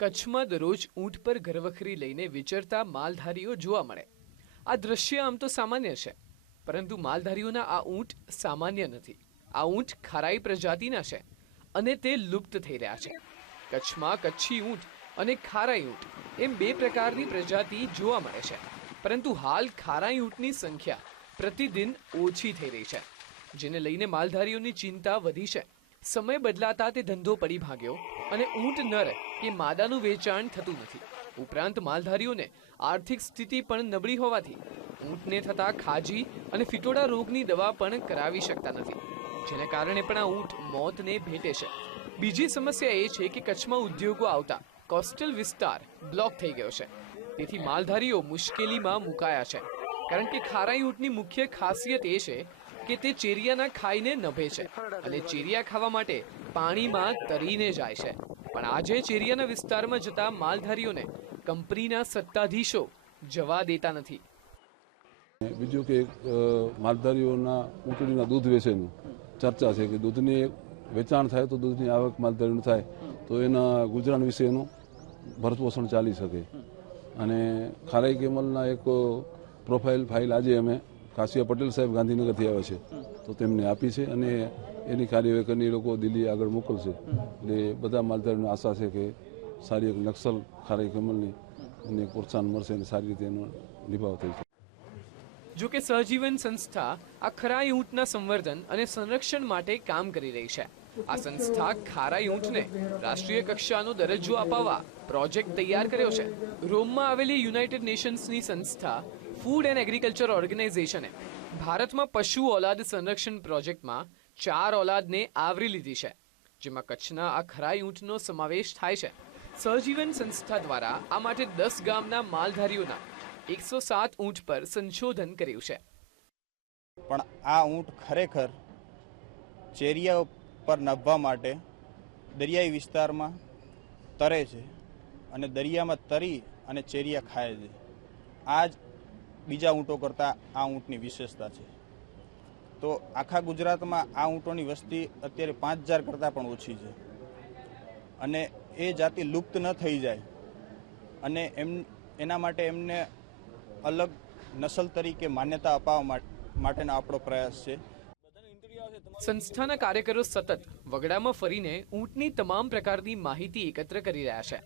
કચ્છમાં દરરોજ ઊંટ પર ઘરવખરી લઈને વિચરતા માલધારીઓ જોવા મળે. આ દ્રશ્ય આમ તો સામાન્ય છે, પરંતુ માલધારીઓના આ ઊંટ સામાન્ય નથી. આ ઊંટ ખારાઈ પ્રજાતિના છે અને તે લુપ્ત થઈ રહ્યા છે. કચ્છમાં કચ્છી ઊંટ અને ખારાઈ ઊંટ એમ બે પ્રકારની પ્રજાતિ જોવા મળે છે, પરંતુ હાલ ખારાઈ ઊંટની સંખ્યા પ્રતિદિન ઓછી થઈ રહી છે, જેને લઈને માલધારીઓની ચિંતા વધી છે. સમય બદલાતા તે ધંધો પડી ભાગ્યો અને ઊંટ નર કે માદાનું વેચાણ થતું નથી. ઉપરાંત માલધારીઓને આર્થિક સ્થિતિ પણ નબળી હોવાથી ઊંટને થતા ખાજી અને ફિટોડા રોગની દવા પણ કરાવી શકતા નથી. જેને કારણે પણ આ ઊંટ મોતને ભેટે છે. બીજી સમસ્યા એ છે કે કચ્છમાં ઉદ્યોગો આવતા કોસ્ટલ વિસ્તાર બ્લોક થઈ ગયો છે. તેથી માલધારીઓ મુશ્કેલીમાં મુકાયા છે. કારણ કે ખારાઈ ઊંટની મુખ્ય ખાસિયત એ છે કે તે ચેરિયાના ખાઈને નભે છે અને ચેરિયા ખાવા માટે પાણીમાં તરીને જાય છે. પણ આજે ચેરિયાના વિસ્તારમાં જતા માલધારીઓને કંપનીના સત્તાધીશો જવા દેતા નથી. બીજું કે માલધારીઓના ઊંટડીના દૂધ વિશેનું ચર્ચા છે કે દૂધની વેચાણ થાય તો દૂધની આવક માલધારીનું થાય, તો એના ગુજરાન વિશેનું ભરતપોષણ ચાલી શકે. અને ખારાઈ કેમલના એક પ્રોફાઇલ ફાઇલ આજે અમે કાશિયા પટેલ સાહેબ ગાંધીનગરથી આવે છે, તો તેમને આપી છે અને એની કાર્યવાહી કરીને એ લોકો દિલ્હી આગળ મોકલશે. એટલે બધા માલધારીઓને આશા છે કે સારી એક નક્સલ ખારી કમલની એને પ્રોત્સાહન મળશે અને સારી રીતે એનો નિભાવ થઈ જો કે સહજીવન સંસ્થા આ ખરાઈ ઊંટના સંવર્ધન અને સંરક્ષણ માટે કામ કરી રહી છે. આ સંસ્થા ખારાઈ ઊંટને રાષ્ટ્રીય કક્ષાનો દરજ્જો અપાવવા પ્રોજેક્ટ તૈયાર કર્યો છે. રોમમાં આવેલી યુનાઇટેડ નેશન્સની સંસ્થા ફૂડ એન્ડ એગ્રીકલ્ચર ઓર્ગેનાઇઝેશને ભારતમાં પશુ ઓલાદ સંરક્ષણ પ્રોજેક્ટમાં ચાર ઓલાદને આવરી લીધી છે, જેમાં કચ્છના આ ખરાઈ ઊંટનો સમાવેશ થાય છે. સહજીવન સંસ્થા દ્વારા આ માટે દસ ગામના માલધારીઓના એકસો સાત ઊંટ પર સંશોધન કર્યું છે. પણ આ ઊંટ ખરેખર ચેરિયા પર નભવા માટે દરિયાઈ વિસ્તારમાં તરે છે અને દરિયામાં તરી અને ચેરિયા ખાય છે. આ જ બીજા ઊંટો કરતાં આ ઊંટની વિશેષતા છે. તો આખા ગુજરાતમાં આ ઊંટોની વસ્તી અત્યારે પાંચ હજાર કરતાં પણ ઓછી છે. અને એ જાતિ લુપ્ત ન થઈ જાય. અને એમ, એના માટે એમને અલગ નસલ તરીકે માન્યતા અપાવવા માટેનો આપણો પ્રયાસ છે. સંસ્થાના કાર્યકરો સતત વગડામાં ફરીને ઊંટની તમામ પ્રકારની માહિતી એકત્ર કરી રહ્યા છે.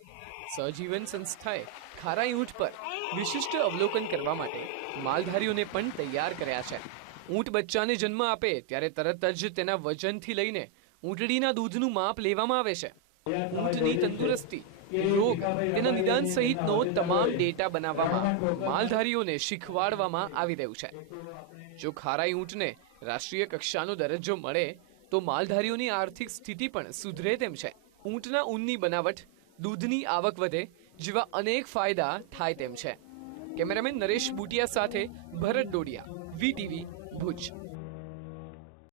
સહજીવન સંસ્થાએ ખારાઈ ઊંટ પર વિશિષ્ટ અવલોકન કરવા માટે માલધારીઓને પણ તૈયાર કર્યા છે. ઊંટ બચ્ચાને જન્મ આપે, ત્યારે તરત જ તેના વજનથી લઈને ઊંટડીના દૂધનું માપ લેવામાં આવે છે. ઊંટની તંદુરસ્તી રોગ તેના નિદાન સહિતનો તમામ ડેટા બનાવવામાં, માલધારીઓને શીખવાડવામાં આવી રહ્યું છે. જો ખારાઈ ઊંટને રાષ્ટ્રીય કક્ષાનો દરજ્જો મળે, તો માલધારીઓની આર્થિક સ્થિતિ પણ સુધરે તેમ છે. ઊંટના ઊનની બનાવટ, દૂધની આવક વધે, જેવા અનેક ફાયદા થાય તેમ છે. કેમેરામેન નરેશ બુટિયા સાથે ભરત ડોડિયા વીટીવી Boot.